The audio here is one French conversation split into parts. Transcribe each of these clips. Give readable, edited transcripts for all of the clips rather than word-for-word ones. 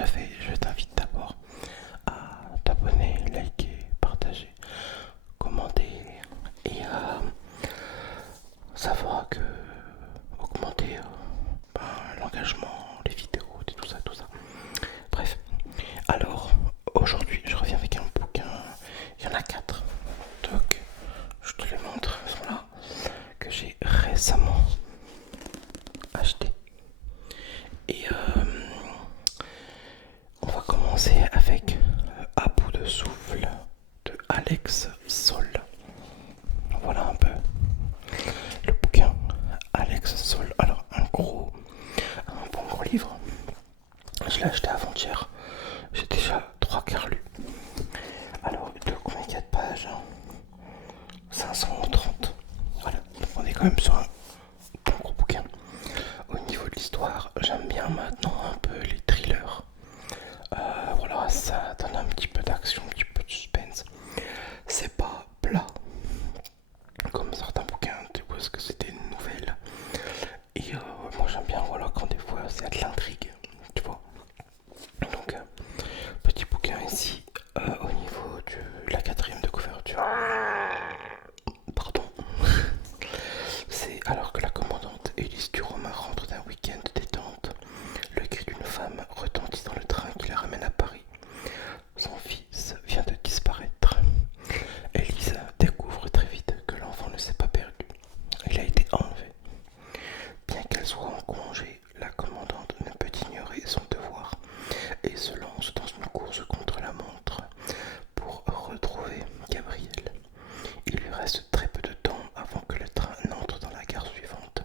déjà fait, je t'invite d'abord à t'abonner, liker, partager, commenter et ça fera que augmenter l'engagement, les vidéos, et tout ça, tout ça. Bref, alors aujourd'hui je reviens avec un bouquin, il y en a 4, donc je te les montre, voilà, que j'ai récemment acheté. Et on va commencer avec À bout de souffle de Alex Sol. Voilà un peu le bouquin Alex Sol. Alors un bon gros livre. Je l'ai acheté avant-hier. J'ai déjà 3 quarts lu. Alors de combien 4 pages, 530. Voilà, donc on est quand même sur un bon gros bouquin. Au niveau de l'histoire, j'aime bien maintenant un peu les thrillers. Voilà, ça donne un petit peu d'action, un petit peu de suspense. C'est pas plat comme certains bouquins, tu vois, parce que c'était une nouvelle. Et moi j'aime bien, voilà, quand des fois c'est de l'intrigue, tu vois. Donc petit bouquin ici, au niveau de la 4ème de couverture. Pardon. C'est alors que la commandante Élise Duromain rentre d'un week-end de détente. Le cri d'une femme retentit dans le train qui la ramène à Paris. Son fils vient de disparaître. Élise découvre très vite que l'enfant ne s'est pas perdu. Il a été enlevé. Bien qu'elle soit en congé, la commandante ne peut ignorer son devoir et se lance dans une course contre la montre pour retrouver Gabriel. Il lui reste très peu de temps avant que le train n'entre dans la gare suivante,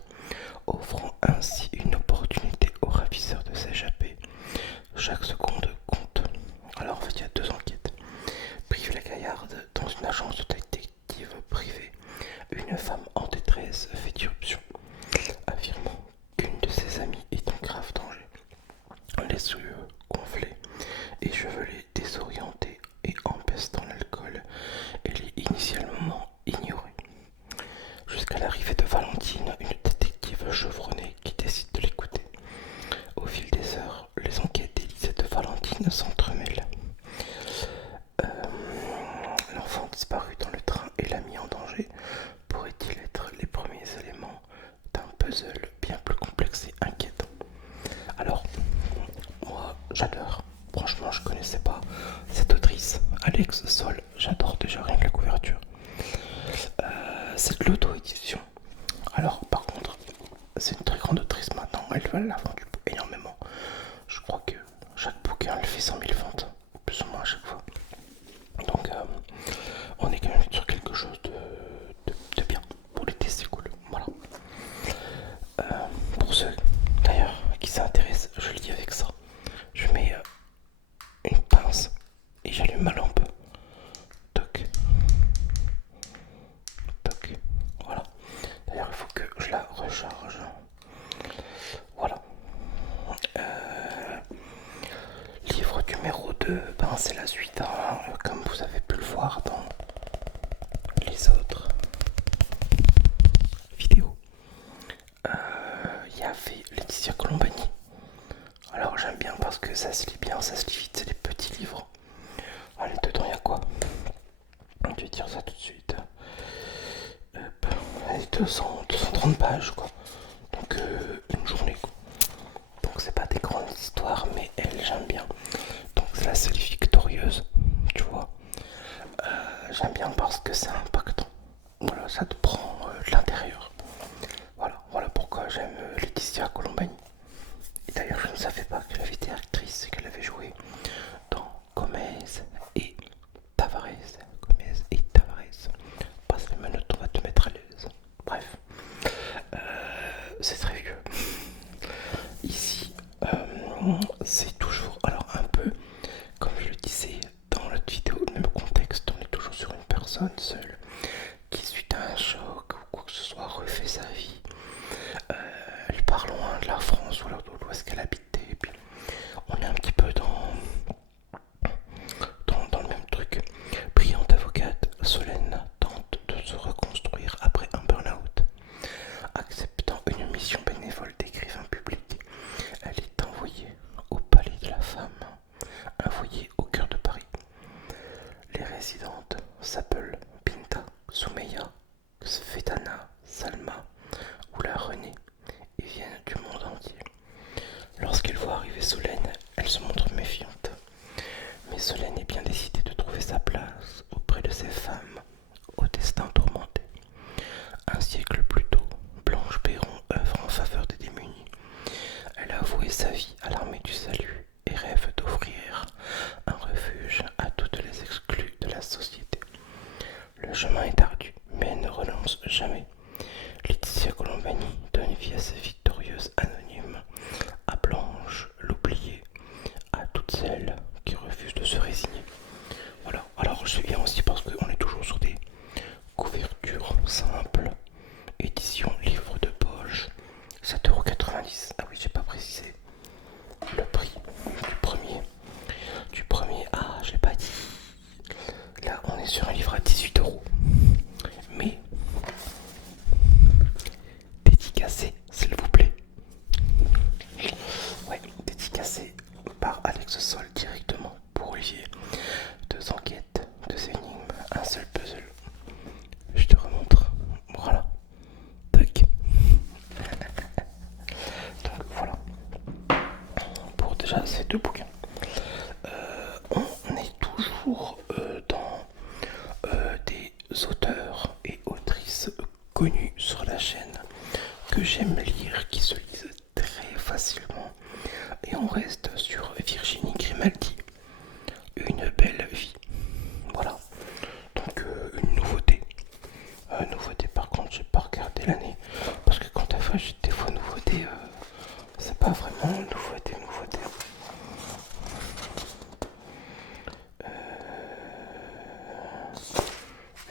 offrant ainsi une opportunité aux ravisseurs de s'échapper. Chaque seconde compte. Alors en fait il y a 2 enquêtes. Brive-la-Gaillarde, dans une agence de détective privée, une femme en détresse fait irruption, affirmant qu'une de ses amies est en grave danger. Les yeux gonflés, échevelée, désorientée et empestant l'alcool, elle est initialement ignorée. Jusqu'à l'arrivée de Valentine, une détective chevronnée qui décide de l'écouter. Au fil des heures, les enquêtes d'Élise et de Valentine s'entremêlent. L'enfant disparu dans le train et l'a mis en danger pourrait-il être les premiers éléments d'un puzzle bien plus complexe et inquiétant. Alors, moi j'adore, franchement je connaissais pas cette autrice, Alex Sol, j'adore déjà rien que la couverture. C'est de l'auto-édition. Alors par contre, c'est une très grande autrice maintenant, elle l'a vendu énormément. Je crois que chaque bouquin elle fait 100 000 ventes, plus ou moins à chaque fois. Donc on est quand même sur quelque chose de bien. Pour l'été c'est cool, voilà. Pour ceux d'ailleurs qui s'intéressent, je lis avec ça. Je mets une pince et j'allume ma lampe. Toc, toc, voilà. D'ailleurs il faut que je la recharge. Voilà. Livre numéro 2, ben c'est la suite, hein, comme vous avez pu le voir dans les autres vidéos. Il y avait Laetitia Colombani. Alors j'aime bien parce que ça se lit bien, ça se lit vite, c'est des petits livres. Allez, dedans il y a quoi? Je vais dire ça tout de suite. Hop. Allez, 230 pages quoi. Donc une journée quoi. Donc c'est pas des grandes histoires, mais elle j'aime bien. Donc c'est la série victorieuse, tu vois. J'aime bien parce que c'est impactant. Voilà, ça te prend de l'intérieur. Voilà pourquoi j'aime Laetitia Colombani. Et d'ailleurs, je ne savais pas qu'elle avait été actrice et qu'elle avait joué dans Gomez et Tavares. Gomez et Tavares. Passe les menottes, on va te mettre à l'aise. Bref, c'est très vieux. Ici, c'est toujours, alors un peu, comme je le disais dans l'autre vidéo, le même contexte, on est toujours sur une personne seule qui, suite à un choc ou quoi que ce soit, refait sa vie. Elle part loin de la France ou alors d'où est-ce qu'elle habitait. Et puis on est un petit peu dans le même truc. Brillante avocate, Solène tente de se reconstruire après un burn-out. Acceptant une mission bénévole d'écrivain public, elle est envoyée au palais de la femme. s'appellent Binta, Soumeya, Svetana, Salma ou la Renée et viennent du monde entier. Lorsqu'elle voit arriver Solène, elle se montre méfiante. Mais Solène est bien décidée de trouver sa place auprès de ces femmes au destin tourmenté. Un siècle plus tôt, Blanche Perron œuvre en faveur des démunis. Elle a voué sa vie à l'armée du salut et rêve d'offrir un refuge à toutes les exclus de la société. Le chemin est ardu, mais elle ne renonce jamais. Laetitia Colombani donne vie à ces victorieuses anonymes, à Blanche, l'oubliée, à toutes celles qui refusent de se résigner. Voilà, alors je viens aussi parce qu'on est toujours sur des couvertures simples, édition livre de poche, 7,90 €. Ah oui, j'ai pas précisé le prix du premier. Ah, je l'ai pas dit. Là, on est sur un livre à 18 €. Mais dédicacé, s'il vous plaît. Ouais, dédicacé par Alex Sol directement pour Olivier. 2 enquêtes, 2 énigmes, un seul puzzle. Je te remontre. Voilà. Tac. Donc voilà. Pour déjà ces 2 bouquins. On est toujours dans des auteurs et autrices connus sur la chaîne que j'aime lire, qui se lisent très facilement. Et on reste sur Virginie Grimaldi, Une belle vie. Voilà. Donc une nouveauté. Nouveauté, par contre, j'ai pas regardé l'année. Parce que quand des fois nouveauté, c'est pas vraiment nouveauté.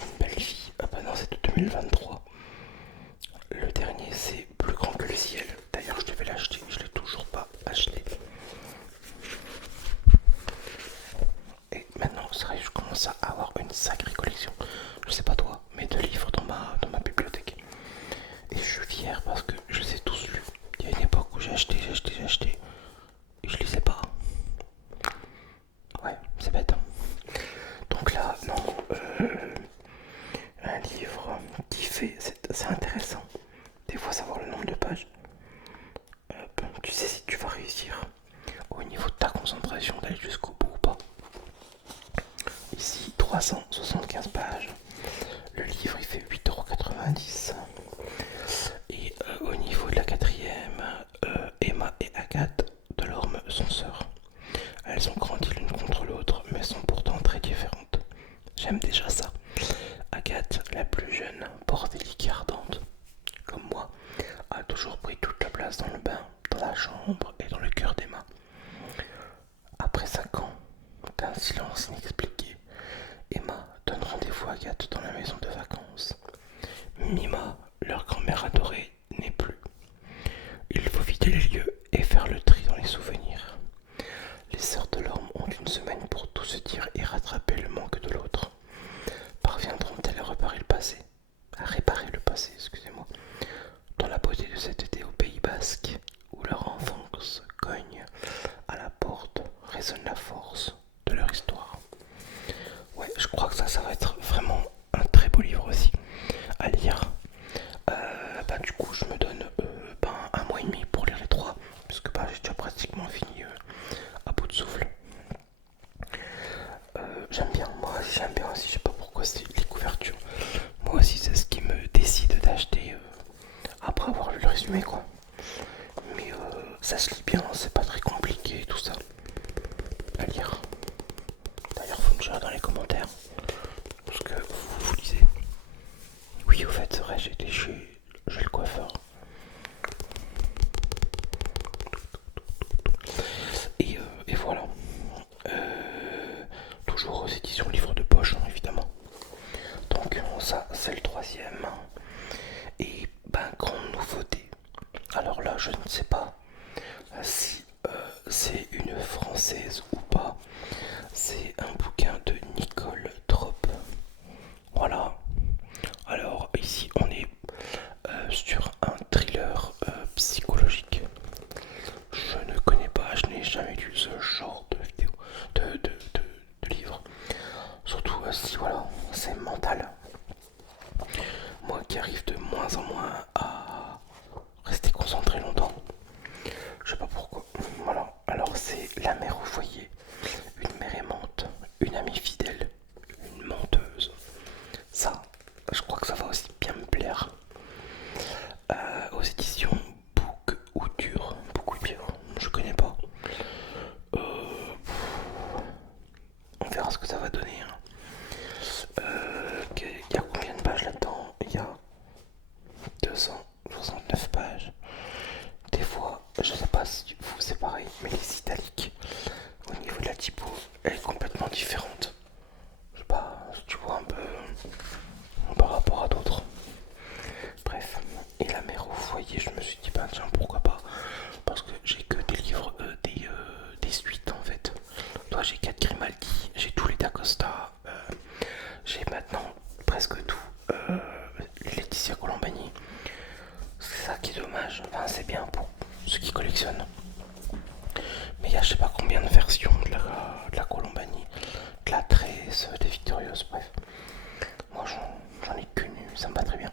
Une belle vie. Ah bah non, c'est de 2023. Le dernier, c'est Plus grand que le ciel. D'ailleurs, je devais l'acheter, je l'ai toujours pas acheté. Et maintenant, c'est vrai, je commence à avoir une sacrée collection. Je sais pas toi, mais de livres dans ma bibliothèque. Et je suis fier parce que je les ai tous lus. Il y a une époque où j'ai acheté. Et je lisais pas. Ouais, c'est bête. Donc là, non, un livre qui fait, c'est intéressant. Des fois, savoir le nombre de pages. Tu sais si tu vas réussir au niveau de ta concentration d'aller jusqu'au bout ou pas. Ici, 375 pages. Le livre, il fait 8,90 €. Et au niveau de la quatrième, Emma et Agathe Delorme sont sœurs. Elles ont grandi l'une contre l'autre, mais sont pourtant très différentes. J'aime déjà ça. Agathe, la plus jeune, bordélique et ardente, comme moi, a toujours pris toute la place dans le bain, dans la chambre et dans le cœur d'Emma. Après 5 ans d'un silence inexpliqué, Emma donne rendez-vous à Agathe dans la maison de vacances. Mima, leur grand-mère adorée, n'est plus. Il faut vider les lieux et faire le tri dans les souvenirs. Les sœurs Delorme ont une semaine pour tout se dire et rattraper le manque de l'autre. Parviendront-elles à réparer le passé, excusez-moi, dans la beauté de cet été au Pays Basque, où leur enfance cogne à la porte, résonne la force de leur histoire. Ouais, je crois que ça va être vraiment un très beau livre aussi à lire. Du coup, je me donne 1 mois et demi pour lire les 3, puisque j'ai déjà pratiquement fini à bout de souffle. J'aime bien, moi aussi j'aime bien aussi, je sais pas pourquoi c'est les couvertures. Moi aussi c'est ce qui me décide d'acheter après avoir lu le résumé quoi. Mais ça se lit bien, c'est pas très compliqué et tout ça à lire. D'ailleurs vous me direz dans les commentaires ce que vous lisez. Oui au fait c'est vrai, j'étais chez le coiffeur. Et voilà. Toujours aux éditions livre de poche évidemment. Donc ça c'est le 3e. Et grande nouveauté. Alors là je ne sais pas si c'est une française ou pas. C'est un bouquin de Nicole Tropp. Voilà. Alors ici on est sur un thriller psychologique. Je ne connais pas, je n'ai jamais lu ce genre de vidéo, de livre. Surtout si voilà, c'est Grimaldi, j'ai tous les D'Acosta, j'ai maintenant presque tout. Laetitia Colombani. C'est ça qui est dommage. Enfin, c'est bien pour ceux qui collectionnent. Mais il y a je sais pas combien de versions de la Colombani, de la Tresse, des Victorious, bref. Moi j'en ai qu'une, ça me va très bien.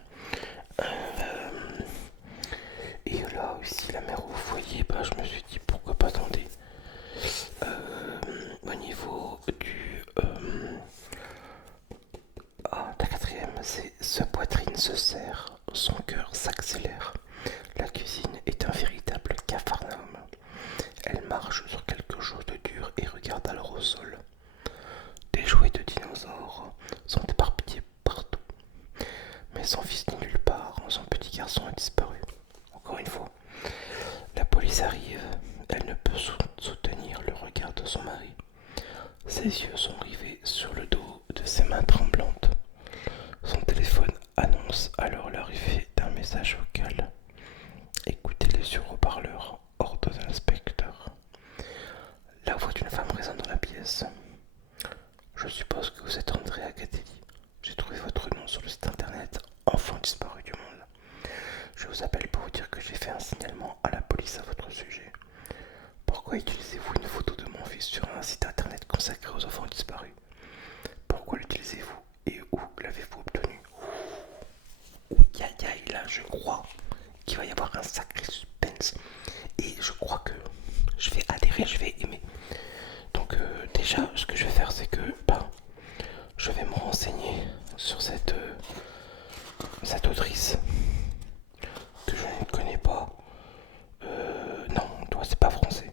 Et là aussi, la mère au foyer, bah, je me suis dit pourquoi pas tenter. Au niveau du. La quatrième, c'est sa poitrine se serre, son cœur s'accélère. La cuisine est un véritable capharnaüm. Elle marche sur quelque chose de dur et regarde alors au sol. Des jouets de dinosaures sont éparpillés partout. Mais son fils n'est nulle part, son petit garçon a disparu. Encore une fois, la police arrive, elle ne peut soutenir le regard de son mari. Ses yeux sont rivés sur le dos de ses mains tremblantes. Son téléphone annonce alors l'arrivée d'un message vocal. Écoutez-le sur haut-parleur, ordre de l'inspecteur. La voix d'une femme résonne dans la pièce. Je suppose que vous êtes Andrea Gatelli. J'ai trouvé votre nom sur le site internet Enfant disparu du monde. Je vous appelle pour vous dire que j'ai fait un signalement à la police à votre sujet. Pourquoi utilisez-vous une photo de mon fils sur un site internet consacré aux enfants disparus? Pourquoi l'utilisez-vous et où l'avez-vous obtenu? Oui, là je crois qu'il va y avoir un sacré suspense. Et je crois que je vais adhérer, je vais aimer. Donc déjà, ce que je vais faire, c'est que je vais me renseigner sur cette autrice que je ne connais pas. Non, toi c'est pas français.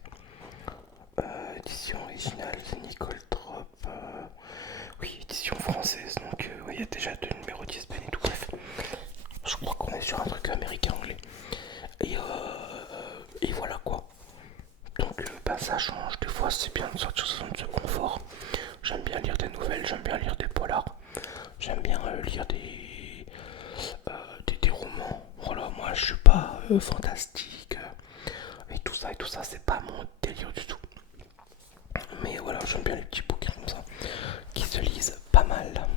Édition originale, c'est Nicole Trop. Oui, édition française. Donc il y a déjà deux numéros d'ISBN et tout. Bref, je crois qu'on est sur un truc américain-anglais. Et voilà quoi. Donc ça change. Des fois c'est bien de sortir de sa zone de confort. J'aime bien lire des nouvelles, j'aime bien lire des polars. J'aime bien lire des romans. Voilà, moi je suis pas fantastique et tout ça, c'est pas mon délire du tout. Mais voilà, j'aime bien les petits bouquins comme ça qui se lisent pas mal.